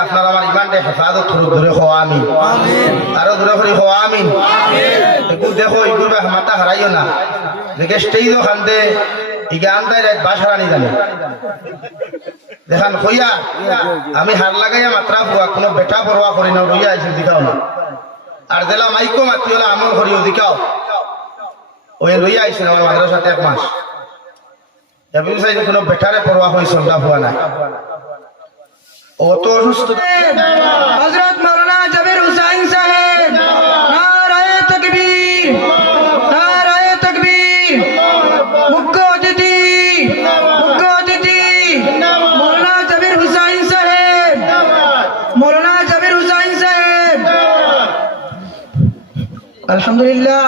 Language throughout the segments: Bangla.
আপনার আমার ইমানটা হেফাজত করুক, ধরে হওয়া আমিন, আরো ধরে করে হওয়া আমিন। দেখো ইগুর মাথা হারাইও না, দেখে স্টেজও খানতে ইগে আন্দায় রাত বাস হারানি জানে দেখান হইয়া আমি হার লাগাইয়া মাত্রা পড়া কোনো বেটা পড়ুয়া করি না, রইয়া আইসি দিকাও না। আর জেলা মাইকো মাতি হলে আমল করিও দিকাও ওই রইয়া আইসি আমার মাদ্রাসার সাথে 1 মাস কোনো বেটারে পড়ুয়া হয়ে সন্ধ্যা হওয়া নাই। অত অসুস্থ হযরত মাওলানা জাবির হুসাইন সাহেব, নারায়ে তাকবীর, নারায়ে তাকবীর। মুখ্য অতিথি মাওলানা জাবির হুসাইন সাহেব, মাওলানা জাবির হুসাইন সাহেব। আলহামদুলিল্লাহ,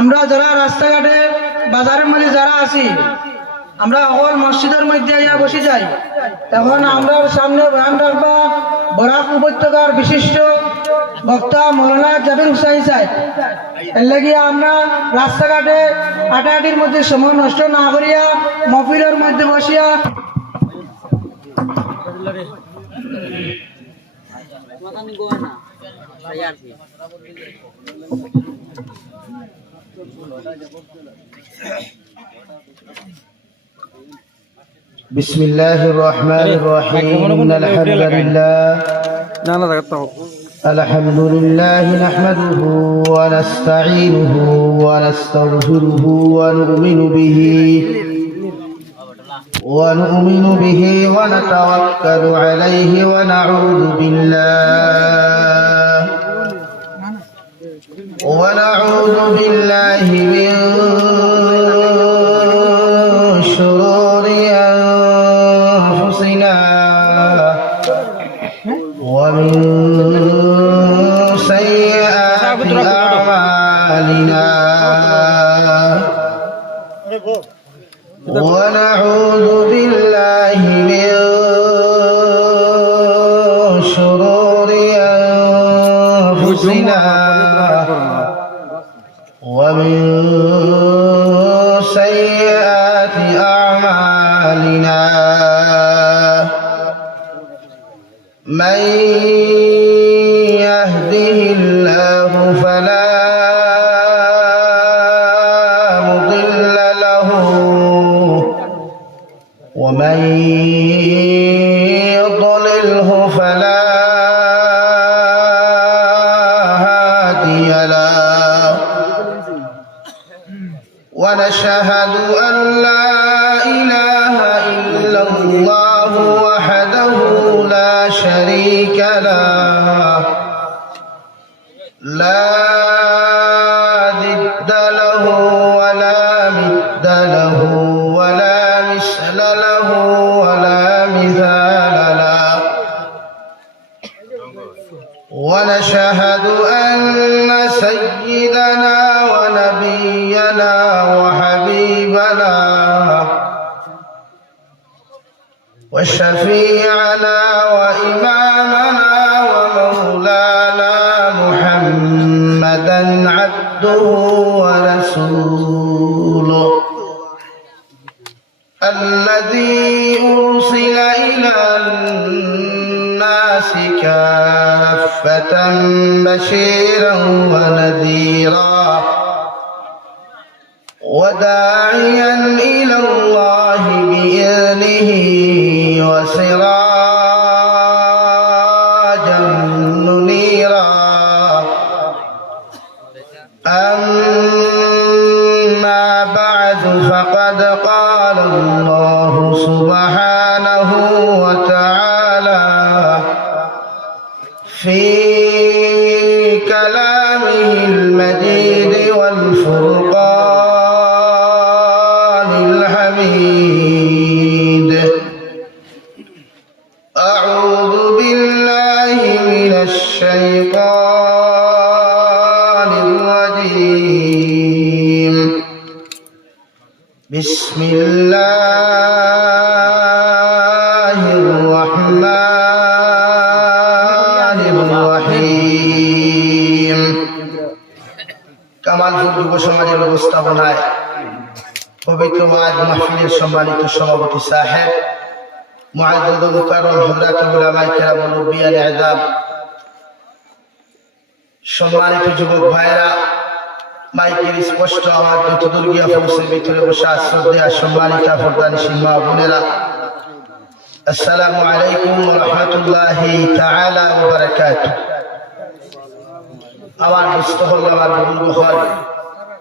আমরা যারা রাস্তাঘাটে বাজারের মধ্যে যারা আছি, আমরা সকল মসজিদের মধ্যে আইয়া বসে যাই। তখন আমরা সামনে বয়ান রাখবা বরাক উপত্যকার বিশিষ্ট বক্তা মাওলানা জাবির হুসাইন সাহেব। এর লাগিয়া আমরা রাস্তাঘাটে হাঁটাহাঁটির মধ্যে সময় নষ্ট না করিয়া মহফিলের মধ্যে বসিয়া بسم الله الرحمن الرحيم. الحمد لله نحمده ونستعينه ونستغفره ونؤمن به ونتوكل عليه ونعوذ بالله من شرور أنفسنا ومن سيئات أعمالنا، ونعوذ بالله من شرور أنفسنا ومن سيئات أعمالنا. من يهده الله فلا مضل له ومن يضلله فلا هادي له. ونشهد أن لا إله إلا الله وحده لا شريك له، لا ضد له ولا مثل له ولا مثل له ولا مثال له. ونشهد أن سيدنا ونبينا وحبيبنا وشفيعنا وإمامنا ومولانا محمدا عبده ورسوله الذي أرسل إلى الناس كافة بشيرا ونذيرا وداعيا إلى الله بإذنه وسراجا منيرا. أما بعد، فقد قال الله سبحانه وتعالى في كلامه المجيد والفرقان الحميد: أعوذ بالله من الشيطان الرجيم. بسم الله الرحمن الرحيم. কামালপুর যুব সমাজের ব্যবস্থাপনায় পবিত্র মাহফিলের সম্মানিত সভাপতি সাহেব, মুআজ্জিজ মুকাররম হযরত উলামায়ে কেরাম মুরব্বিয়ান আযম সম্মানিত যুবক ভাইরা মাইকের স্পষ্ট আওয়াজ যতদূর গিয়া পৌঁছে ভিতরে বসা শ্রদ্ধেয় সম্মানিত পর্দানিশীল মা বোনেরা আসসালামু আলাইকুম ওয়া রাহমাতুল্লাহি তাআলা ওয়া বারাকাতুহু। আমার মুস্তফা আমার বুজুর্গ হল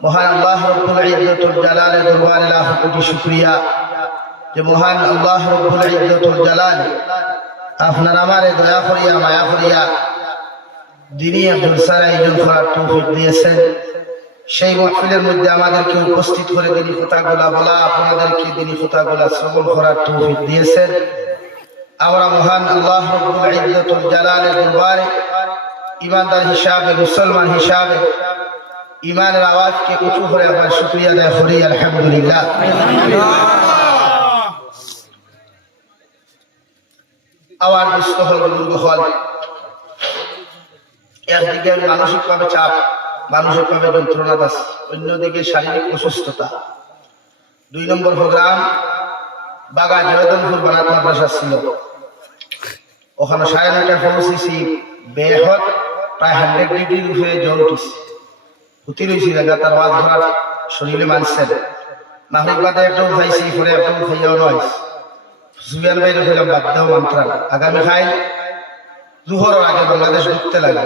মহান আল্লাহ রব্বুল ইজ্জতুল জালালের দরবারে লাখ কোটি শুকরিয়া যে মহান আল্লাহ রব্বুল ইজ্জতুল জালাল আপনার আমারে দয়া করিয়া মায়া করিয়া দিনই জলসার আয়োজন করার তৌফিক দিয়েছেন। সেই মাহফিলের মধ্যে আমাদেরকে উপস্থিত করে দিনী কথাগুলা বলা, আপনাদেরকে দিনী কথাগুলা শ্রবণ করার তৌফিক দিয়েছেন। আমরা মহান আল্লাহ রব্বুল ইজ্জতুল জালালের দরবারে ইমানদার হিসাবে, মুসলমান হিসাবে ইমানের আওয়াজকে উঁচু করে আমার শুকরিয়া আদায় করি আলহামদুলিল্লাহ। আমার মুস্তফা বুজুর্গ হল একদিকে মানসিকভাবে চাপ, মানসিকভাবে যন্ত্রণা দাস, অন্যদিকে শারীরিক অসুস্থতা। 2 নম্বর প্রোগ্রাম বাগা জয়দনপুর বানাত মাদ্রাসা ছিল, ওখানে 9:30 পৌঁছেছি। বেহদ প্রায় 100 ডিগ্রির উপরে জ্বর উঠেছে, হুতি রয়েছি জায়গা তার ওয়াজ ধরার শরীরে মানছেন। মাহরিব বাদে একটাও খাইছি, পরে একটাও খাইয়াও নয়। সুবিয়ান বাইরে হইলাম বাদ দাও মান্ত্রাল। আগামী খাই জুহরের আগে বাংলাদেশ ঢুকতে লাগে।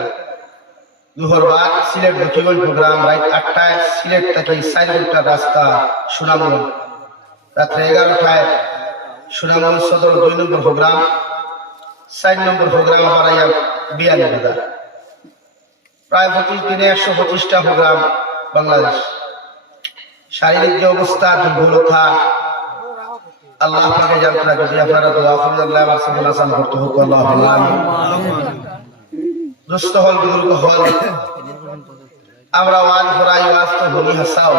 জুহর বাদ সিলেট ঢুকিগঞ্জ প্রোগ্রাম, রাত 8টায় সিলেট থেকে 4 ঘন্টার রাস্তা সুনামগঞ্জ। রাত্রে 11টায় সুনামগঞ্জ সদর 2 নম্বর প্রোগ্রাম, 4 নম্বর প্রোগ্রাম আবার বিয়ানীবাজার। প্রায় 25 দিনে 125টা প্রোগ্রাম বাংলাদেশ। শারীরিক যে অবস্থা, দুর্বলতা আল্লাহ আপনাকে জানতে না, যদি আপনারা দোয়া করেন আল্লাহ আমার সাথে আসান করতে হোক। আল্লাহুম্মা আমিন। দুস্থ হল, বুজুর্গ হল, আমরা ওয়াজ করাই, ওয়াজ তো বলি হাসাও।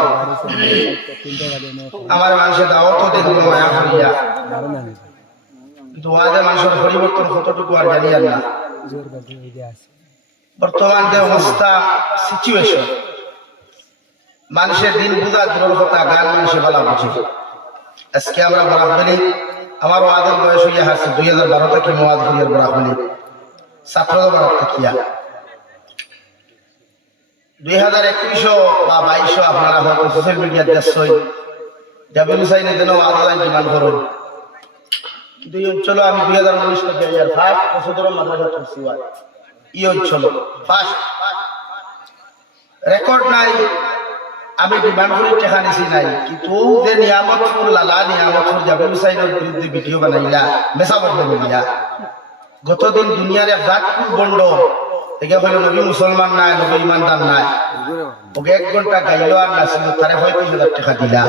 আমার মানুষের দাওয়াতও দিন মায়া করিয়া, কিন্তু ওয়াজে মানুষের পরিবর্তন কতটুকু আর জানি না। বর্তমান যে অবস্থা, সিচুয়েশন, মানুষের দিন বুঝা দূরের কথা, গান মানুষের বলা বুঝে। আজকে আমরা বরাবলি, আমার ওয়াজের বয়স হইয়া হারছে 2012 থেকে ওয়াজ হইয়ার বরাবলি ছাত্রদের বরাত থাকিয়া 2021 বা 22 আপনারা হয়তো সোশ্যাল মিডিয়ার দেখছই। জাবির হুসাইনের জন্য ওয়াজ ডিমান্ড করুন। কিন্তু এই অঞ্চল আমি 2019 থেকে 2005 বছর মাদ্রাসা করছি। এই অঞ্চল ফার্স্ট রেকর্ড নাই, আমি ডিমান্ড করে টাকা নিছি নাই, কিন্তু যে নিয়ামতপুর লালা নিয়ামতপুর জাবির হুসাইনের বিরুদ্ধে ভিডিও বানাইলা, মেসা বন্ধ করিলা। গতদিন দুনিয়ার এক জাত বন্ড থেকে বলে নবী মুসলমান নাই, নবী ইমানদার নাই, ওকে 1 ঘন্টা গাইলো আর নাছিল, তারে 35,000 টাকা দিলা।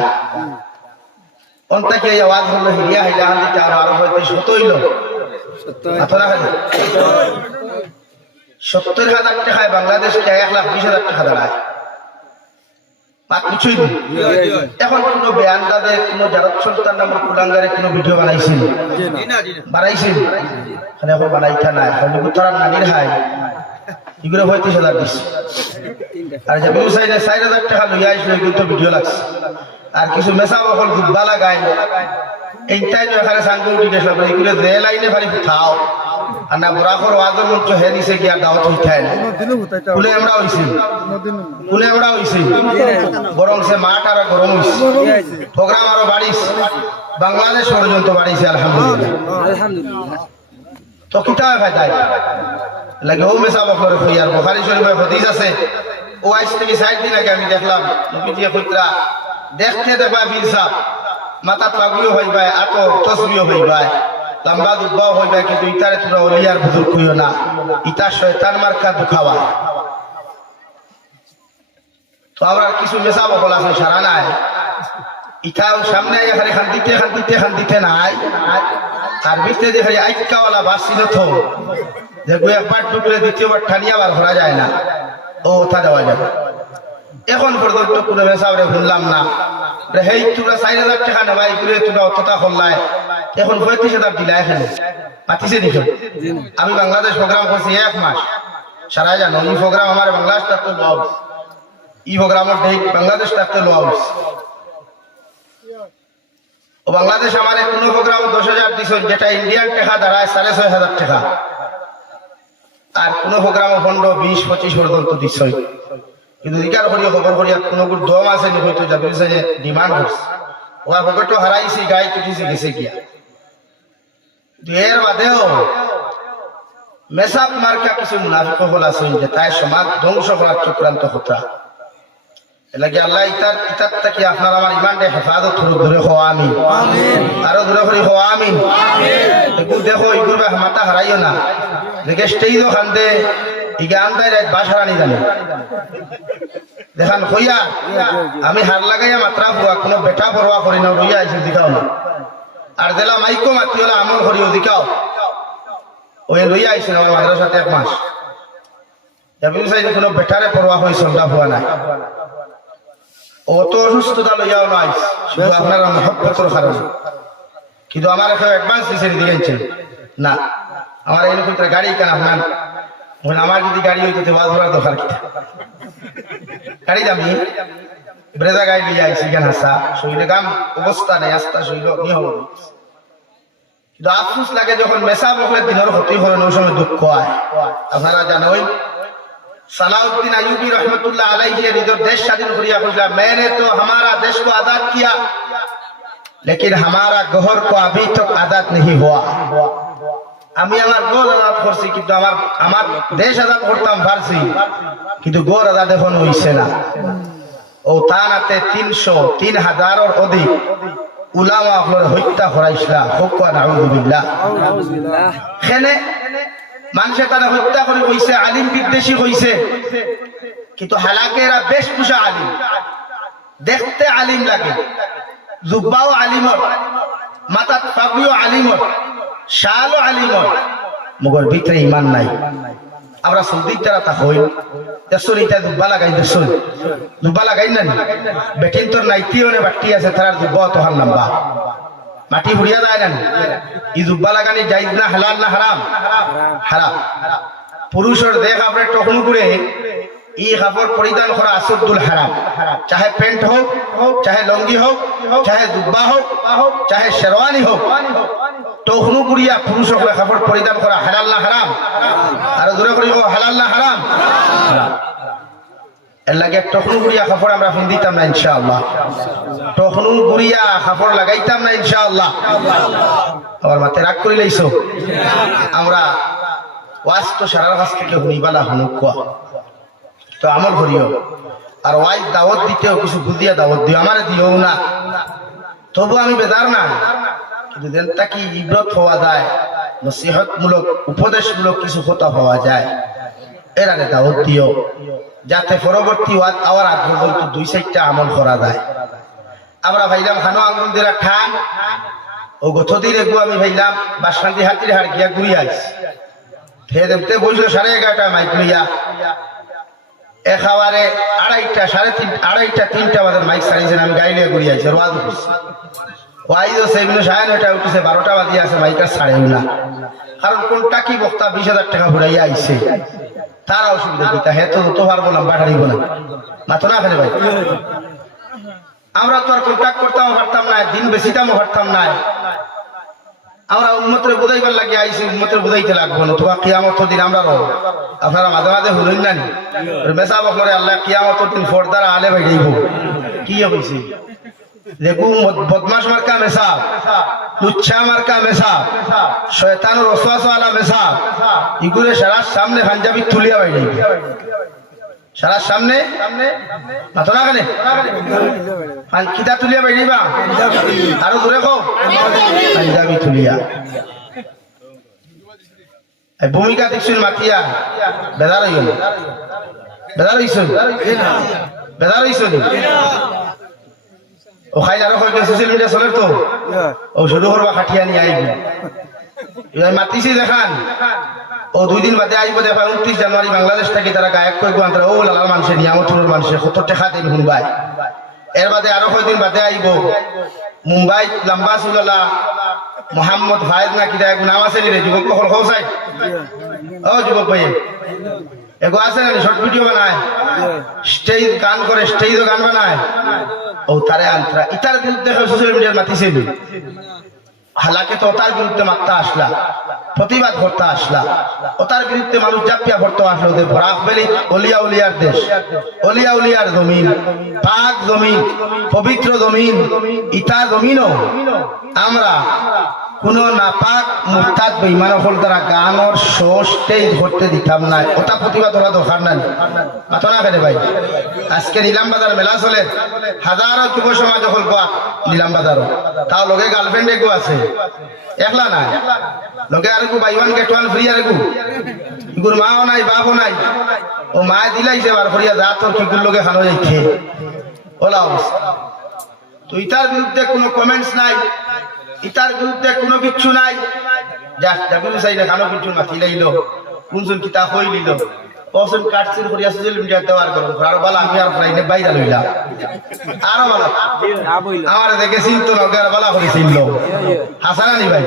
অন্তাকে আওয়াজ হলো হিরিয়া হাইলা হান্দিতে আর 35 হতো হইল 70,000 টাকায় বাংলাদেশে 1,20,000 টাকা দাঁড়ায়। কিছুই নেই। এখন কোন বেয়ানদাদের, কোন জারত সন্তান নামের কুলাঙ্গারে কোন ভিডিও বানাইছিল, বানাইছিল এখন বানাইতা নাই। তারা নানির হাই এগুলো 35,000 দিচ্ছে। আর জাবির হুসাইনে 4,000 টাকা লইয়া আসলে কিন্তু ভিডিও লাগছে। আর কিছু মেসা বকল গুব্বা লাগাই এইটাই এখানে সাঙ্গ উঠি গেছিল, এগুলো রেল আইনে ভারি থাও আর না বরাকর ওয়াজের মঞ্চ হে দিছে গিয়া দাওয়াত হইতাই না। কুলে আমরা হইছি, কুলে আমরা হইছি, বরং সে মাঠ আরো গরম হইছে, প্রোগ্রাম আরো বাড়িস, বাংলাদেশ পর্যন্ত বাড়িছে আলহামদুলিল্লাহ। তো কিতাব ভাই লাগে ও মেসা বকরে কই আর বুখারী শরীফে হাদিস আছে, ও আজ থেকে 4 দিন আগে আমি দেখলাম নবীজি কইরা দেখতে দেখবা বীর সাহেব মাথা পাগলিও হইবা, আত তসবিও হইবা, লম্বা দুব্বাও হইবা, কিন্তু ইতারে তোরা ওলিয়ার বুজুর্গ কইও না, ইতা শয়তান মার্কা দুখাওয়া। তো আমরা কিছু মেসা বকল আছে সারা নাই, ইতাও সামনে এখানে খান্দিতে নাই, তার ভিতরে দেখে আইকাওয়ালা বাসছিল তো দেখবো একবার ডুবলে দ্বিতীয়বার ঠানিয়া বার করা যায় না, ও তা দেওয়া যাবে। এখন পর্যন্ত কোনো মেসাবরে শুনলাম না। হেই তোমরা 4,000 টাকা নেবা, এগুলো তোমরা অতটা করলাই, এখন 35,000 দিলা। এখানে মাতিছে দেখো, আমি বাংলাদেশ প্রোগ্রাম করছি 1 মাস, সারা জানো এই প্রোগ্রাম আমার বাংলাদেশ থাকতে লো হাউস, এই প্রোগ্রামের ডেট বাংলাদেশ থাকতে লো হাউস। ও বাংলাদেশ আমার কোনো প্রোগ্রাম 10,000 দিছেন, যেটা ইন্ডিয়ান টাকা দাঁড়ায় 6,500 টাকা। আর কোনো প্রোগ্রাম 15, 20, 25 পর্যন্ত দিছই। কিন্তু দিকার করিয়া খবর করিয়া কোনো দম আছে নি, হয়তো যাবি ডিমান্ড করছে, ওরা পকেটও হারাইছি, গায়ে তুটিছি, গেছে গিয়া। এর বাদেও মেসাপ মার্কা কিছু মুনাফিক হল আছেন, যে তাই সমাজ ধ্বংস করার চক্রান্ত হতা। এলাকি আল্লাহ ইতার থাকি আপনার আমার ইমানটা হেফাজত ধরে হওয়া আমিন, আরো দূরে করে হওয়া আমিন। এগুলো দেখো, এগুলো মাথা হারাইও না, দেখে স্টেজও খান্দে ইগে আন্দায় রাত বাস হারানি জানে দেখান হইয়া আমি হার লাগাইয়া মাত্রা পুয়া কোনো বেটা পরোয়া করি না, রইয়া আইসি দিকাও না। আর জেলা মাইকো মাতি হলে আমল করিও দিকাও, ওই লইয়া আইসেন আমার মাদ্রাসাতে 1 মাস। কোনো বেটারে পরোয়া হয়ে সন্ধ্যা হওয়া নাই, অত অসুস্থতা লইয়াও নাই, শুধু আপনার মহব্বতের কারণে। কিন্তু আমার একটা অ্যাডভান্স দিছে দিয়েছেন না, আমার এরকম গাড়ি কেন আপনার, আমার যদি গাড়ি হইতে ওয়াজ করার দরকার কি? গাড়ি দামি ব্রেজা গাড়ি লইয়া আইসি কেন হাসা শরীরে গাম অবস্থা নেই, আস্তা শরীর নিয়ে হল। কিন্তু আফসোস লাগে যখন মেসা বকলে দিনের ক্ষতি করেন, ওই সময় দুঃখ হয়। আপনারা জানেন सलाउद्दीन अयूबी रहमतुल्लाह अलैहि ने देश स्वाधीन करिया कहिला, मैंने तो हमारा देश को आजाद किया, लेकिन हमारा गौहर को अभी तक आजाद नहीं हुआ। আমি আমার গোর আজাদ করছি, কিন্তু আমার দেশ আজাদ করতাম পারছি, কিন্তু গোর আজাদ এখন হইছে না। ও তানাতে 300-3,000 অধিক উলামা আপনার হত্যা করাইছিলা, হুক্কা নাউযুবিল্লাহ। এখানে মানুষে তারা হত্যা করে কইছে, আলিম বিদ্বেষী কইছে, কিন্তু হালাকে এরা বেশ পুষা আলিম, দেখতে আলিম লাগে, জুব্বাও আলিমর, মাথাত পাগড়িও আলিমর, শালও আলিমর, মগর ভিতরে ইমান নাই। আমরা সৌদি তারা তা হই দেশর ইটা জুব্বা লাগাই, দেশর জুব্বা লাগাই না বেটিন তোর নাইতিও নে বাটি আছে, তার জুব্বা তো হার লম্বা মাটি ভরিয়া যায় না। ই জুব্বা লাগানি জায়েজ না, হালাল না হারাম? হারাম। পুরুষের দেহ আপনি টকনু করে ই কাপড় পরিধান করা আসুদ্দুল হারাম, চাহে প্যান্ট হোক, চাহে লঙ্গি হোক, চাহে জুব্বা হোক, চাহে শেরওয়ানি হোক, টকনু করিয়া পুরুষের কাপড় পরিধান করা হালাল না হারাম? আর দূরে করি হালাল না হারাম? এর লাগে টকনু গুড়িয়া কাপড় আমরা পিন্দিতাম না ইনশাআল্লাহ, টকনু গুড়িয়া কাপড় লাগাইতাম না ইনশাআল্লাহ। আমার মাথায় রাগ করে লাইছো, আমরা ওয়াজ তো সারার কাছ থেকে শুনিবালা হুনুকুয়া তো আমল করিও, আর ওয়াইজ দাওয়াত দিতেও কিছু বুঝিয়া দাওয়াত দিও, আমার দিও না। তবু আমি বেদার না, কিন্তু যেনটা কি ইব্রত হওয়া যায়, নসিহতমূলক উপদেশমূলক কিছু কথা হওয়া যায়, এর আগে দাওয়াত দিও, যাতে পরবর্তী ওয়াজ আওয়ার আগ পর্যন্ত 2-4টা আমল করা যায়। আমরা ভাইলাম খানো আঙ্গুল দিলা ঠান ও গথদিন এগু আমি ভাইলাম বাসকান্দি হাতির হাড় গিয়া ঘুরি আইস, ফের দেখতে বসলো 11:30 মাইক লইয়া, একেবারে 2:30 বাজার মাইক সারিয়েছেন, আমি গাড়ি লিয়ে ঘুরি আইছি, ওয়াজ করছি। ওয়াইজ সেগুলো 9:30 উঠেছে, 12টা বাজিয়ে আছে, মাইক আর ছাড়েও না। কারণ কোনটা কি বক্তা 20,000 টাকা ঘুরাইয়া আইছে, তারা অসুবিধা দিতা, হ্যাঁ তো পারবো না, বাড়াইব না, মাথা না ফেলে ভাই। আমরা তো আর কন্ট্যাক্ট করতাম পারতাম না, দিন বেশিতামও পারতাম না। আমরা উম্মতের বুঝাইবার লাগে আইসি, উম্মতের বুঝাইতে লাগবো না, তোমার কিয়ামতের দিন আমরা রব। আপনারা মাঝে মাঝে শুনুন না নি মেসা বকরে আল্লাহ কিয়ামতের দিন ফর্দার আলে বাইরেইব কি হইছে, দেখু বদমাশ মার্কা মেসা, লুচ্ছা মার্কা মেসা, শয়তানের ওয়াসওয়াসওয়ালা মেসা, ইগুরে সারার সামনে পাঞ্জাবি তুলিয়া বাইরে, সারার সামনে মাথা না কেনে কিতা তুলিয়া বাইরিবা, আরো দূরে কো পাঞ্জাবি তুলিয়া। ভূমিকা দেখছুন মাতিয়া বেদার হইল, বেদার হইছুন, বেদার হইছুন। ও খাইল আরো কয়েকজন সোশ্যাল মিডিয়া চলে তো, ও শুরু করবা খাটিয়া নিয়ে আইবি, মাতিছি দেখান। ও 2 দিন বাদে আইব, দেখা 29 জানুয়ারি বাংলাদেশ থেকে তারা গায়ক কই গোয়ান্তরা, ও লালার মানুষের নিয়ামতুর মানুষের 70 টাকা দিন মুম্বাই। এর বাদে আরো কয়েকদিন বাদে আইব মুম্বাই লম্বা সুলালা মোহাম্মদ ভাইদ না কিটা এক নাম আছে রে, যুবক কখন খোসাই, ও যুবক ভাই এগো আছে না শর্ট ভিডিও বানায় স্টেজ গান করে স্টেজও গান বানায় ও তারে আন্তরা ইতার বিরুদ্ধে সোশ্যাল মিডিয়ার মাতিছিল হালাকে তো তার বিরুদ্ধে মাত্রা আসলা প্রতিবাদ করতে আসলা ও তার বিরুদ্ধে মানুষ জাপিয়া ভরতে আসলো ওদের ভরাক বেলি অলিয়া উলিয়ার দেশ অলিয়া উলিয়ার জমিন পাক জমিন পবিত্র জমিন ইতার জমিনও আমরা কোন নাপাক মুরতাদ বেঈমান হল দ্বারা গানর শো স্টেজ করতে দিতাম না ওটা প্রতিবাদ করা দরকার নাই মাথা না ফেলে ভাই আজকে নিলাম বাজার মেলা চলে হাজারো যুব সমাজ হল গোয়া নিলাম বাজারও তাও লগে গার্লফ্রেন্ড এগু আছে একলা না লগে আর buy one get one free আর এগু ইগুর মাও নাই বাপও নাই ও মা দিলাইছে বার করিয়া যা তোর কিগুর লগে খানো যাইছে ওলা তো ইতার বিরুদ্ধে কোনো কমেন্টস নাই ইতার বিরুদ্ধে কোনো কিছু নাই যা ডাবিউ চাইলে খানো কিছু মাতি লাইলো কোনজন কিতা হই লিল অপশন কাটছিল করিয়া সোশ্যাল মিডিয়া দেওয়ার করো আর বলা আমি আর ফ্রাইডে বাইরা লইলা আরো বলা আমার দেখে চিনতো না আর বলা করে চিনল হাসানা নি ভাই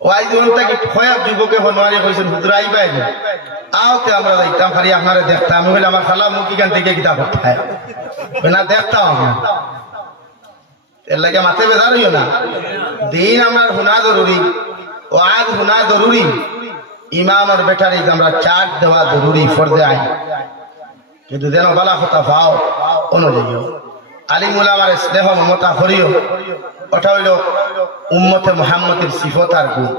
ওই দিন থেকে খয়াব যুবকে বনওয়ারি কইছেন হুজুর আইবা আওতে আমরা যাইতাম খালি আপনারে দেখতাম আমি বলে আমার খালা মুখ এখান থেকে কিতাব পড়তায় না দেখতাম এর লাগে মাথে বেজার হইও না দিন আমার হুনা জরুরি ওয়াজ হুনা জরুরি ইমাম আর বেটারি আমরা চাট দেওয়া জরুরি ফরদে আইন কিন্তু যেন বালা কথা পাও অনুযায়ী আলিম উলামার স্নেহ মমতা করিও ওটা হইল উম্মতে মুহাম্মদের সিফত আর গুণ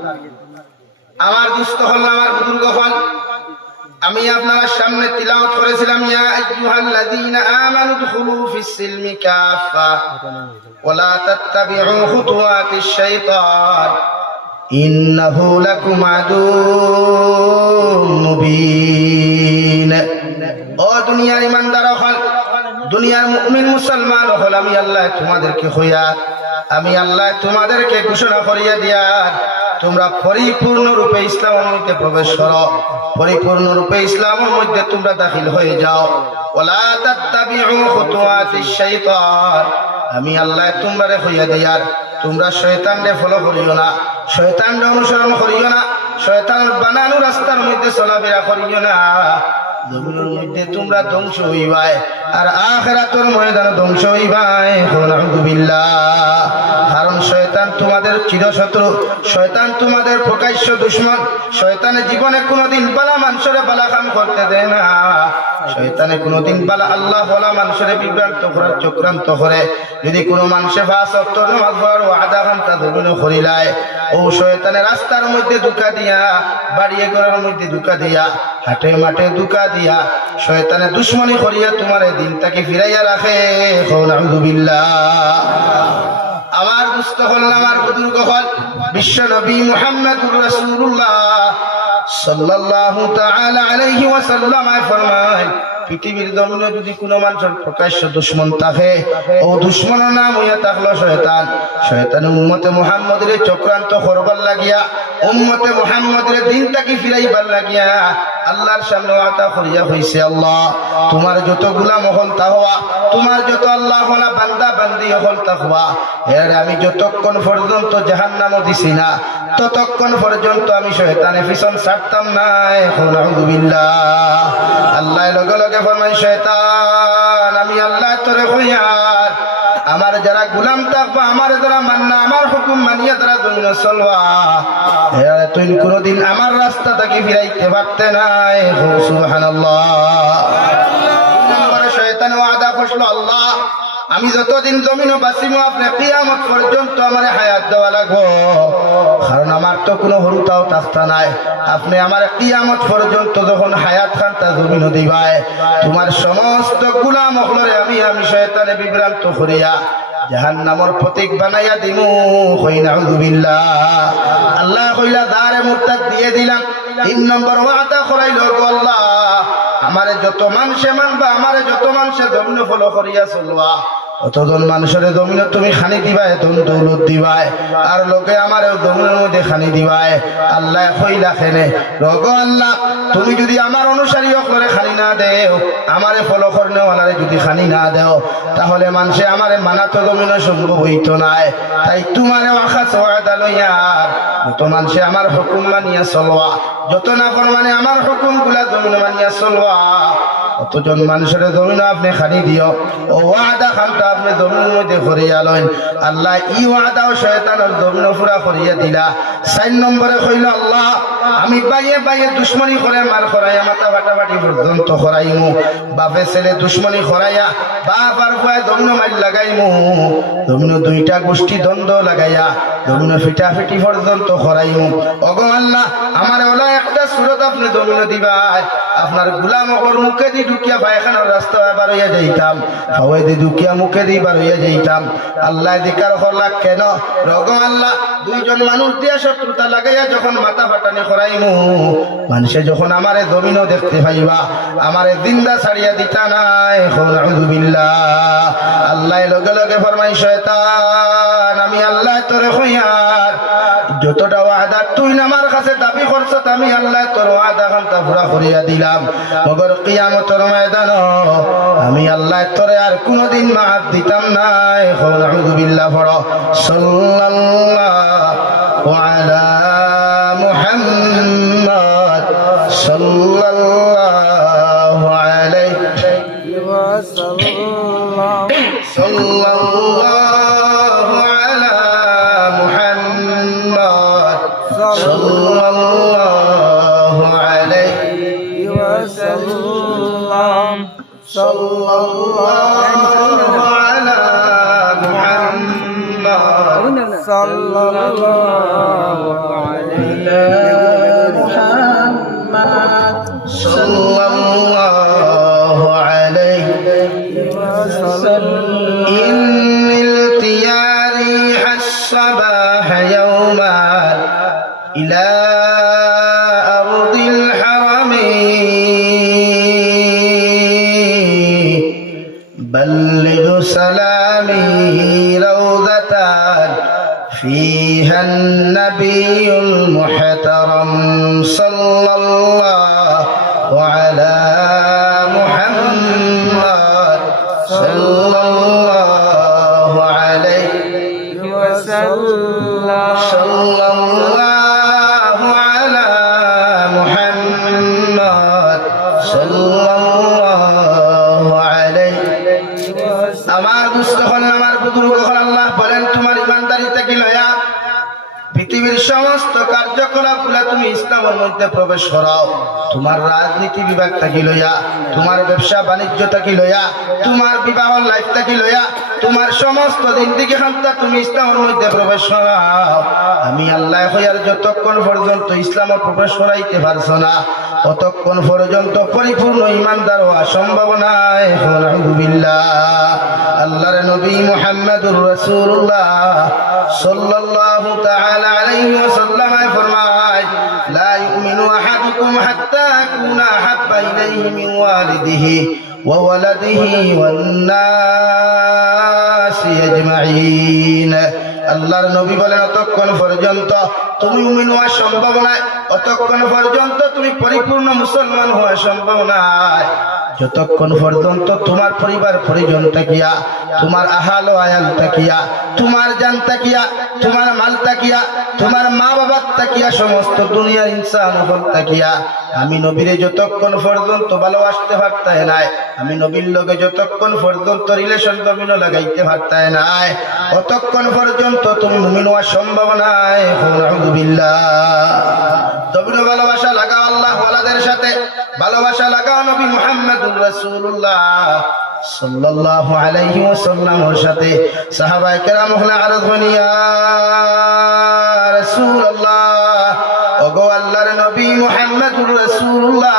আমার দুস্থ হল আমার বুজুর্গ হল আমি আপনার সামনে তিলাওয়াত করেছিলাম ইয়া আইয়ুহাল্লাযীনা আমানু দুখুলু ফিস সিলমি কাফা ওয়ালা তাত্তাবিউ খুতুওয়াতিশ শাইতান ইন্নাহু লাকুম আদুউম মুবিন ও দুনিয়ার ঈমানদার হল দুনিয়ার মুমিন মুসলমান হল আমি আল্লাহ তোমাদেরকে হইয়া আমি আল্লাহ তোমাদেরকে ঘোষণা করিয়া দিয়া তোমরা পরিপূর্ণ রূপে ইসলামের মধ্যে প্রবেশ করো পরিপূর্ণ রূপে ইসলামের মধ্যে তোমরা দাখিল হয়ে যাও ওয়ালা তাত্তাবিউ খুতুওয়াতিশ শাইতান আমি আল্লাহ তোমারে হইয়া দিয়ার তোমরা শয়তানকে ফলো করিও না শয়তানকে অনুসরণ করিও না শয়তানের বানানো রাস্তার মধ্যে চলাফেরা করিও না জমিনের মধ্যে তোমরা ধ্বংস হইবাই আর আখিরাতের ময়দানে ধ্বংস হইবাই নাউযু বিল্লাহ কারণ শয়তান তোমাদের চিরশত্রু শয়তান তোমাদের প্রকাশ্য দুশমন শয়তানের জীবনে কোনোদিন বালা মানুষের বালা কাম করতে দেয় না শয়তানে কোনোদিন বালা আল্লাহ ওয়ালা মানুষের বিভ্রান্ত করার চক্রান্ত করে যদি কোনো মানুষে 5 ওয়াক্ত নামাজ পড়ার ওয়াদা খান্তা ধরুন করিলায় ও শয়তানের রাস্তার মধ্যে ধোঁকা দিয়া বাড়িয়ে ঘরের মধ্যে ধোঁকা দিয়া হাটে মাঠে ধোঁকা দিয়া শয়তানে দুশমনী করিয়া তোমার এই দিনটাকে ফিরাইয়া রাখে নাউযু বিল্লাহ আমার দুস্থ হল আমার বুজুর্গ হল বিশ্ব নবী মুহাম্মদুর রাসূলুল্লাহ সাল্লাল্লাহু তাআলা আলাইহি ওয়াসাল্লাম ফরমায় পৃথিবীর জমিনে যদি কোনো মানুষের প্রকাশ্য দুশমন থাকে ও দুশমনের নাম হইয়া থাকলো শয়তান শয়তান উম্মতে মুহাম্মদের চক্রান্ত করবার লাগিয়া উম্মতে মুহাম্মদের দিনটাকে ফিরাইবার লাগিয়া আল্লাহর সামনে ওয়াদা করিয়া হইছে আল্লাহ তোমার যত গোলাম হল তাহওয়া তোমার যত আল্লাহ ওয়ালা বান্দা বান্দি হল তাহওয়া এর আমি যতক্ষণ পর্যন্ত জাহান্নামও দিছি না ততক্ষণ পর্যন্ত আমি শয়তানের পিছন ছাড়তাম না নাউযু বিল্লাহ আল্লাহ লগে লগে ফরমায় শয়তান আমি আল্লাহ তোরে কইয়ার আমার যারা গোলাম থাকবা আমার যারা মাননা আমার হুকুম মানিয়া যারা জন্য চলবা এরা তুই কোনোদিন আমার রাস্তা থেকে ফিরাইতে পারতে নাই সুবহানাল্লাহ শয়তান ওয়াদা করলো আল্লাহ আমি যতদিন জমিনও বাঁচিমো আপনি কিয়ামত পর্যন্ত আমার হায়াত দেওয়া লাগবো কারণ আমার তো কোনো হরুতাও থাকতা নাই আপনি আমার কিয়ামত পর্যন্ত যখন হায়াত খান তা জমিনও দিবাই তোমার সমস্ত গোলাম হলরে আমি শয়তানে বিভ্রান্ত করিয়া জাহান্নামের প্রতীক বানাইয়া দিমু কই নাউযু বিল্লাহ আল্লাহ কইলা দারে মুরতাদ দিয়ে দিলাম 3 নম্বর ওয়াদা করাইলো গো আল্লাহ আমারে যত মানুষে মানবা আমারে যত মানুষে ধর্ম ফলো করিয়া চলবা অতজন মানুষের জমিনে তুমি খানি দিবাই, তুমি দৌলত দিবাই, আর লোকে আমার জমিনের মধ্যে খানি দিবাই। আল্লাহ কইলা খেনে রগ আল্লাহ তুমি যদি আমার অনুসারী করে খানি না দেও, আমারে ফলো করনেওয়ালারে যদি খানি না দেও, তাহলে মানুষে আমারে মানাতো জমিনে সম্ভব হইত নাই। তাই তোমারে আখা ওয়াদা লইয়া যত মানুষে আমার হুকুম মানিয়া চলবা, যত না মানে আমার হুকুম গুলা জমিনে মানিয়া চলবা, অতজন মানুষের জমিন আপনি খানি দিও। ও ওয়াদা খানটা আপনি জমিনের মধ্যে করিয়া লইন। আল্লাহ ই ওয়াদাও শয়তানের জমিন পুরা করিয়া দিলা। 4 নম্বরে কইল আল্লাহ আমি বাইয়ে বাইয়ে দুশ্মনী করে মার করাইয়া মাথা ফাটাফাটি পর্যন্ত করাইমু, বাপে ছেলে দুশ্মনী করাইয়া বাপ আর ভয় জমিন মাইল লাগাইমু, জমিন 2টা গোষ্ঠী দ্বন্দ্ব লাগাইয়া জমিন ফিটাফিটি পর্যন্ত করাইমু। ওগো আল্লাহ আমার ওলা একটা সুরত আপনি জমিন দিবাই, আপনার গুলাম ওর মুখে দি ঢুকিয়া পায়খানার রাস্তা বার হইয়া যাইতাম, হাওয়াই দি ঢুকিয়া মুখে দি বার হইয়া যাইতাম। আল্লাহ দিকার করলা কেন রগ আল্লাহ 2 জন মানুষ দিয়া শত্রুতা লাগাইয়া যখন মাথা ফাটানি করাইমু, মানুষে যখন আমারে জমিনও দেখতে পাইবা, আমারে জিন্দা ছাড়িয়া দিতা নাই। আউযু বিল্লাহ। আল্লাহ লগে লগে ফরমাই শয়তান আমি আল্লাহ তোরে কইয়ার যতটা ওয়াদা তুই আমার কাছে দাবি করছত আমি আল্লাহ তোর ওয়াদা খানটা পুরা করিয়া দিলাম, মগর কিয়ামতের ময়দান আমি আল্লাহ তোরে আর কোনদিন মাফ দিতাম নাই। আউযু বিল্লাহ। পড়ো সাল্লাল্লাহু আলা মুহাম্মদ সাল্লাল্লাহু আলাইহি ওয়াসাল্লাম। সাল্লাল্লাহু আলা মুহাম্মদ সাল্লাল্লাহু আলাইহি ওয়াসাল্লাম। সাল্লাল্লাহু আলা মুহাম্মদ সাল্লাল্লাহু আলাইহি মুহাম্মদ সাল্লাল্লাহু আলাইহি ওয়াসাল্লাম। ইন্নিল তিয়ারি হাসসাবাহ ইয়াওমা ইলা আরদিল হারামাইন بلغ سلامي روضة فيها النبي المحترم صلى الله على محمد صلى الله عليه وسلم. صلى الله على محمد صلى الله عليه. আমার দুস্থ হল আমার বুজুর্গ হল আল্লাহ বলেন তোমার ইমানদারি থেকে লয়া পৃথিবীর সমস্ত কার্যকলাপ গুলা তুমি ইসলামের মধ্যে প্রবেশ করাও। তোমার রাজনীতি বিভাগ থাকি লইয়া, তোমার ব্যবসা বাণিজ্য থাকি লইয়া, তোমার বিবাহ লাইফ থাকি লইয়া, তোমার সমস্ত জিন্দেগি খানটা তুমি ইসলামের মধ্যে প্রবেশ করাও। আমি আল্লাহ হইয়ার যতক্ষণ পর্যন্ত ইসলামে প্রবেশ করাইতে পারছো না, ততক্ষণ পর্যন্ত পরিপূর্ণ ইমানদার হওয়া সম্ভব নাই। আউযু বিল্লাহ। আল্লাহর নবী মুহাম্মদুর রাসূলুল্লাহ সাল্লাল্লাহু তাআলা আলাইহি ওয়াসাল্লাম ফরমায় লা ইউমিনু আহাদুকুম হাত্তা আকুনা হাব্বা ইলাইহি মিন ওয়ালিদিহি ওয়া ওয়ালাদিহি ওয়ান নাসি আজমাইন। আল্লাহর নবী বলেন অতক্ষণ পর্যন্ত তুমি মুমিন হওয়া সম্ভব নয়, অতক্ষণ পর্যন্ত তুমি পরিপূর্ণ মুসলমান হওয়া সম্ভব নয়, যতক্ষণ পর্যন্ত তোমার পরিবার পরিজন তাকিয়া, তোমার আহাল ও আয়াল তাকিয়া, তোমার জান তাকিয়া, তোমার মাল তাকিয়া, তোমার মা বাবার তাকিয়া, সমস্ত দুনিয়ার ইনসান হল তাকিয়া আমি নবীরে যতক্ষণ পর্যন্ত ভালোবাসতে পারতাই নাই, আমি নবীর লগে যতক্ষণ পর্যন্ত রিলেশন জমিন লাগাইতে পারতাই নাই, অতক্ষণ পর্যন্ত তুমি মুমিন হওয়া সম্ভব নাই। আউযু বিল্লাহ। জমিন ভালোবাসা লাগাও আল্লাহ ওয়ালাদের সাথে, ভালোবাসা লাগাও নবী মুহাম্মদুর রাসূলুল্লাহ সাল্লাল্লাহু আলাইহি ওয়াসাল্লামের সাথে। সাহাবায়ে কেরাম হলে আরজ বনিয়া রাসূলুল্লাহ, ওগো আল্লাহর নবী মুহাম্মদুর রাসূলুল্লাহ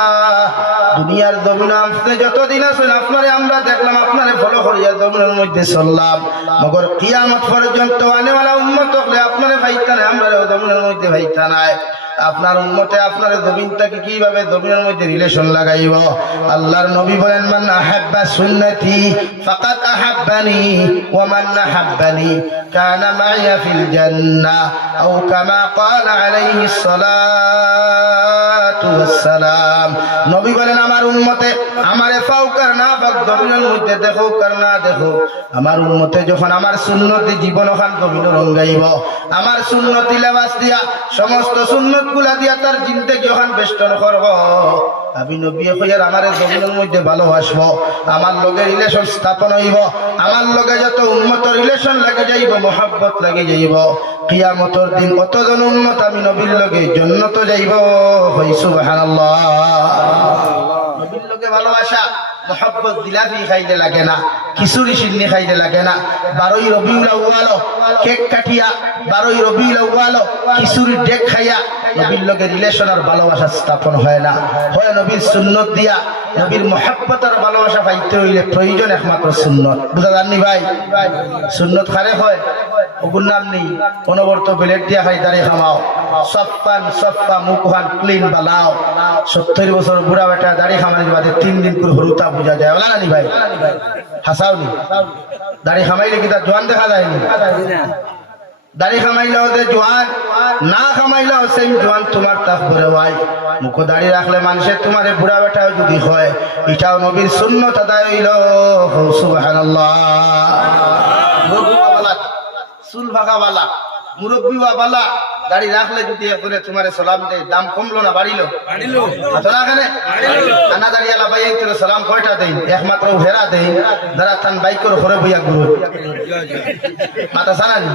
দুনিয়ার জমিনে আপনি যতদিন আছেন আপনারে আমরা দেখলাম, আপনারে ফলো করিয়া জমিনের মধ্যে চললাম, মগর কিয়ামত পর্যন্ত আনেওয়ালা উম্মত হলে আপনারে ভাইতা নাই, আমরা জমিনের মধ্যে ভাইতা নাই। আপনার উম্মতে আপনার জমিনটাকে কিভাবে জমিনের মধ্যে রিলেশন লাগাইব? আল্লাহর নবী বলেন, মান আহাব্বা সুন্নতি ফাকাদ আহাব্বানি ওয়া মান আহাব্বানি কানা মাইয়া ফিল জান্নাহ আও কামা ক্বালা আলাইহিস সালাতু ওয়াস সালাম। নবী বলেন, আমার উম্মতে আমারে পাও কর না পাক জমিনের মধ্যে দেখো কর না দেখো, আমার উম্মতে যখন আমার সুন্নতি জীবন ওখান জমিন রঙ্গাইব, আমার সুন্নতি লেবাস দিয়া সমস্ত সুন্নত গুলা দিয়া তার জিন্দেগি ওখান বেষ্টন করব, আমি নবী হইয়ার আমার জমিনের মধ্যে ভালোবাসবো, আমার লগে রিলেশন স্থাপন হইব, আমার লগে যত উম্মত রিলেশন লাগে যাইব, মোহাব্বত লাগে যাইব, কিয়ামতের দিন কতজন উম্মত আমি নবীর লগে জান্নাতে যাইব। হই সুবহানাল্লাহ। নবীর লগে ভালোবাসা মোহাব্বত দিলাফি খাইতে লাগে না, খিচুড়ি সিন্নি খাইতে লাগে না। 12ই রবিউল আউয়াল কেক কাটিয়া, 12ই রবিউল আউয়াল খিচুড়ির ডেক খাইয়া নবীর লগে রিলেশন আর ভালোবাসা স্থাপন হয় না, হয় নবীর সুন্নত দিয়া। নবীর মোহাব্বত আর ভালোবাসা পাইতে হইলে প্রয়োজন একমাত্র সুন্নত। বুঝা জাননি ভাই? সুন্নত খারে হয় ওগুর নাম নেই, অনবর্ত বেলেট দিয়া খাই দাঁড়িয়ে খামাও, সফান সফা মুখহান ক্লিন বালাও। 70 বছর বুড়া বেটা দাড়ি খামানির বাদে 3 দিন করে হরুতা বুঝা যায়, বলা নানি ভাই? হাসাওনি দাড়ি খামাইলে কি তার জোয়ান দেখা যায়নি? দাড়ি খামাইলে ওদের জোয়ান, না খামাইলে সেম জোয়ান তোমার তাক করে ভাই। মুখ দাড়ি রাখলে মানুষের তোমার বুড়া বেটাও যদি হয়, এটাও নবীর সুন্নত আদায় হইল। সুবহানাল্লাহ। চুল ফাঁকা বালা, মুরব্বী বালা, দাড়ি রাখলে যদি করে তোমার সালাম দেয়, দাম কমলো না বাড়িলো? আনা দাঁড়িয়ালা ভাই সালাম কয়টা দেই? একমাত্র হেরা দেই যারা তান বাইকের ঘরে বইয়া গুরু মাথা সানানি।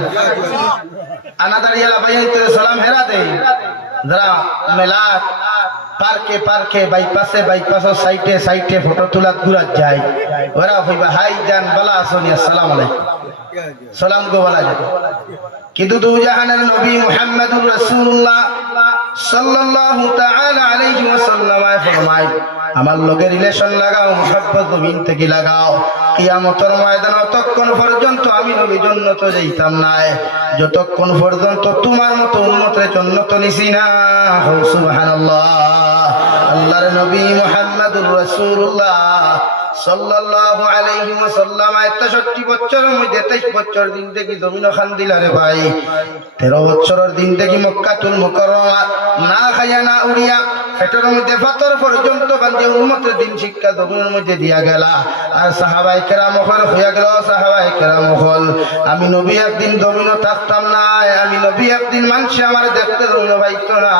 আনা দাঁড়িয়ালা ভাই সালাম হেরা দেই যারা মেলা পার্কে পার্কে বাইপাসে বাইপাসের সাইটে সাইটে ফটো তোলা ঘুরা যায়, ওরা হইবা হাই জান বালা আসনি আসসালাম আলাইকুম সালাম গো বলা যায়। কিন্তু দুজাহানের নবী মুহাম্মদুর রাসূলুল্লাহ সাল্লাল্লাহু তাআলা আলাইহি ওয়াসাল্লাম ফরমায়, আমার লগে রিলেশন লাগাও, মুহাব্বত জমিন থেকে লাগাও, কিয়ামতের ময়দানে ততক্ষণ পর্যন্ত আমি নবী জান্নাতে যাইতাম না যতক্ষণ পর্যন্ত তোমার মতো উম্মতের জান্নাতে নিছি না। সুবহানাল্লাহ। আল্লাহর নবী মুহাম্মদুর রাসূলুল্লাহ সাল্লাল্লাহু আলাইহি ওয়াসাল্লাম 63 বছরের মধ্যে 23 বছর দিন থেকে জমিন খান দিলা রে ভাই। 13 বছরের দিন থেকে মক্কাতুল মুকাররমা না খায়া না উড়িয়া পেটের মধ্যে পাথর পর্যন্ত বান্ধে উম্মতের দিন শিক্ষা জমিনের মধ্যে দিয়া গেলা। আর সাহাবায়ে কেরাম হল হইয়া গেল সাহাবায়ে কেরাম হল, আমি নবী একদিন জমিনে থাকতাম না, আমি নবী একদিন মানুষ আমার দেখতে জমিনে পাইতো না,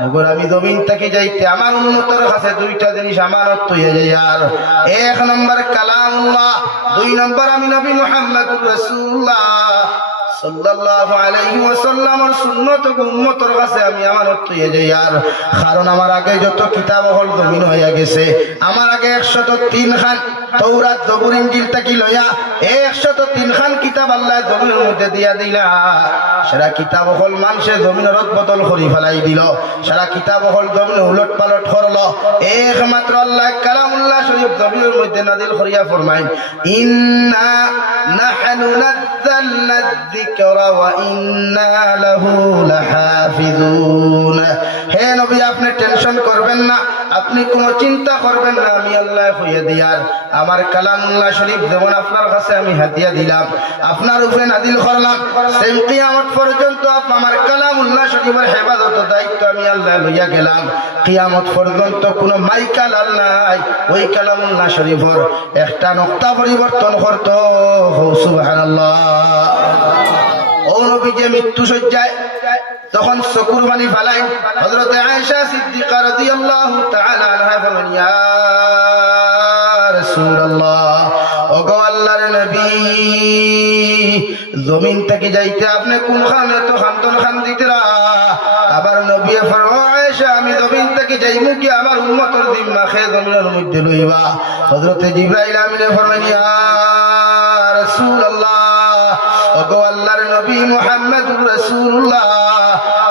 মগর আমি জমিন থেকে যাইতে আমার উম্মতের কাছে দুইটা জিনিস আমানত হইয়া যায়। আর 1 নম্বর কালামুল্লাহ, 2 নম্বর আমি নবী মুহাম্মদুর রাসূলুল্লাহ সাল্লাল্লাহু আলাইহি ওয়াসাল্লামের সুন্নাত ও উম্মতের কাছে আমি আমানত হইয়া যাই। আর কারণ আমার আগে যত কিতাব হল জমিন হইয়া গেছে, আমার আগে 103 খান তৌরাত জবুর ইনজিল থেকে লইয়া 103 খান কিতাব আল্লাহ জমিনের মধ্যে দিয়া দিলা। সারা কিতাব হল মানুষে জমিনের রদ বদল করি ফেলাই দিল, সারা কিতাব হল জমিন উলট পালট করলো, একমাত্র আল্লাহ কালামুল্লাহ শরীফ জমিনের মধ্যে নাজিল করিয়া ফরমাইন, ইন্না নাহনু নাযালনা যিকরা ওয়া ইন্না লাহু লাহাফিজুন। হে নবী, আপনি টেনশন করবেন না, আপনি কোনো চিন্তা করবেন না, আমি আল্লাহ হইয়া দিয়ার আমার কালামুল্লাহ শরীফ যেমন আপনার কাছে আমি হাদিয়া দিলাম, আপনার উপরে নাজিল করলাম, সেই কিয়ামত পর্যন্ত আমার কালামুল্লাহ শরীফের হেফাজত দায়িত্ব আমি আল্লাহ লইয়া গেলাম। কিয়ামত পর্যন্ত কোনো মাইকাল আল্লাহ ওই কালামুল্লাহ শরীফের একটা নকতা পরিবর্তন করতো। সুবহানাল্লাহ। ও নবী যে মৃত্যু সজ্জায় তখন চকুর পানি ফালাই হযরত আয়েশা সিদ্দিকা রাদিয়াল্লাহু তাআলা আনহা বলেন, ইয়া রাসূলুল্লাহ, ওগো আল্লাহর নবী, জমিন থেকে যাইতে আপনি কোন খানে তো খান্তন খান দিতরা? আবার নবী ফরমায়, আয়েশা আমি জমিন থেকে যাইমু কি আমার উম্মতের জিম্মা খেয়ে জমিনের মধ্যে লইবা? হযরত জিবরাইল আমিনে ফরমায়, ইয়া রাসূলুল্লাহ, ওগো আল্লাহর নবী মুহাম্মদুর রাসূলুল্লাহ,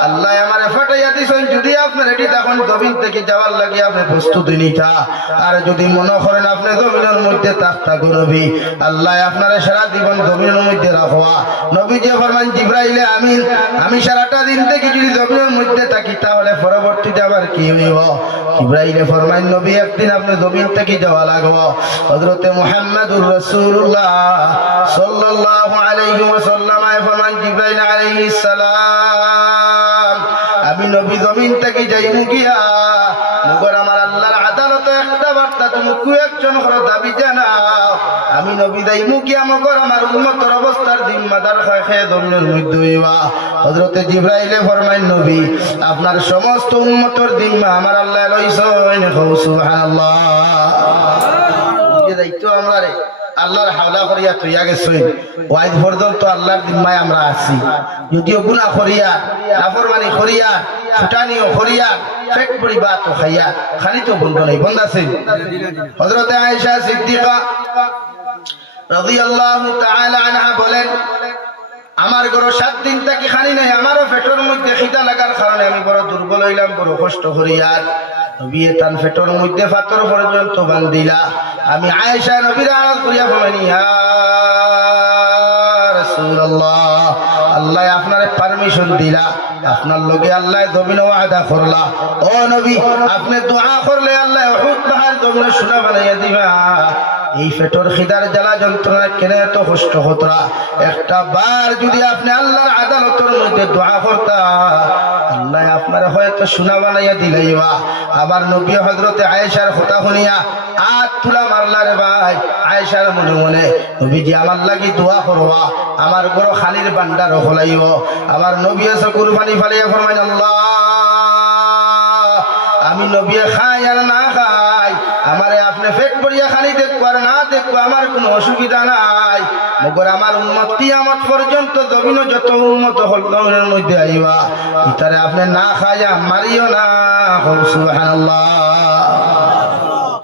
আল্লাহ আমারে ফাটাইয়া দিছেন, যদি আপনি আপনি রেডি তখন জমিন থেকে যাওয়ার লাগে আপনি প্রস্তুতি নিতা। আর যদি মনে করেন আপনি জমিনের মধ্যে থাকতা নবী, আল্লাহ আপনারা সারা জীবন জমিনের মধ্যে রাখবা। নবী যে ফরমান জিবরাইলে আমিন, আমি সারাটা দিন থেকে যদি জমিনের মধ্যে থাকি তাহলে পরবর্তীতে আবার কি হইব? জিবরাইলে ফরমান নবী একদিন আপনি জমিন থেকে যাওয়া লাগবে। হযরতে মুহাম্মদুর রাসূলুল্লাহ সাল্লাল্লাহু আলাইহি ওয়াসাল্লাম ফরমান জিবরাইল আলাইহিস সালাম আমি নবী জমিন থেকে যাইমু গিয়া মগর আমার আল্লাহর আদালতে একটা বার্তা তুমি একজন করে দাবি জানাও। আমি নবী যাইমু গিয়া মগর আমার উম্মতের অবস্থার জিম্মাদার খায় জমিনের মধ্যে হইবা। হযরতে জিবরাইলে ফরমাইন নবী আপনার সমস্ত উম্মতের জিম্মা আমার আল্লাহ লইছেন। সুবহানাল্লাহ। দায়িত্ব আমরা রে আল্লাহর হাওলা করিয়া তৈয়া গেছেন। ওয়াইদ পর্যন্ত আল্লাহর জিম্মায় আমরা আছি। যদিও গুনাহ করিয়া নাফরমানি করিয়া ফুটানিও করিয়া পেট পরিবা তো খাইয়া খালি তো বন্ধ নাই, বন্ধ আছে। হযরতে আয়েশা সিদ্দিকা রাদিয়াল্লাহু তাআলা আনহা বলেন আমার ঘরে 7 দিন থেকে খানি নাই, আমারও পেটের মধ্যে খিদা লাগার কারণে আমি বড় দুর্বল হইলাম, বড় কষ্ট করিয়া নবীয়ে তান পেটের মধ্যে পাথর পর্যন্ত বান্ধিলা। আমি আয়েশা নবীর আওয়াজ করিয়া বলিনি ইয়া রাসূলুল্লাহ, আল্লাহ আপনারে পারমিশন দিলা, আপনার লগে আল্লাহ জমিন ওয়াদা করলা। ও নবী আপনি দোয়া করলে আল্লাহ উহুদ পাহাড় জমিনে সোনা বানাইয়া দিবা। এই পেটের খিদার জ্বালা যন্ত্রণা কেন এত কষ্ট হতরা? একটা বার যদি আপনি আল্লাহর আদালতের মধ্যে দোয়া করতা আল্লাহ আপনার হয়তো সোনা বানাইয়া দিলাইবা। আবার নবী হযরতে আয়েশার কথা শুনিয়া আত তুলা মারলা রে ভাই। আয়েশার মনে মনে নবীজি আমার লাগি দোয়া করবা, আমার ঘর খালির ভান্ডার হলাইব। আমার নবী আছে কুরবানি ফালিয়া ফরমাইন আল্লাহ আমি নবী খাই আর না খাই আমারে আপনি পেট ভরিয়া খালি দেখবো আর না দেখবো আমার কোনো অসুবিধা নাই। মগর আমার উম্মত কিয়ামত পর্যন্ত জমিন যত উম্মত হল জমিনের মধ্যে আইবা ইতারে আপনি না খাইয়া মারিও না। সুবহানাল্লাহ।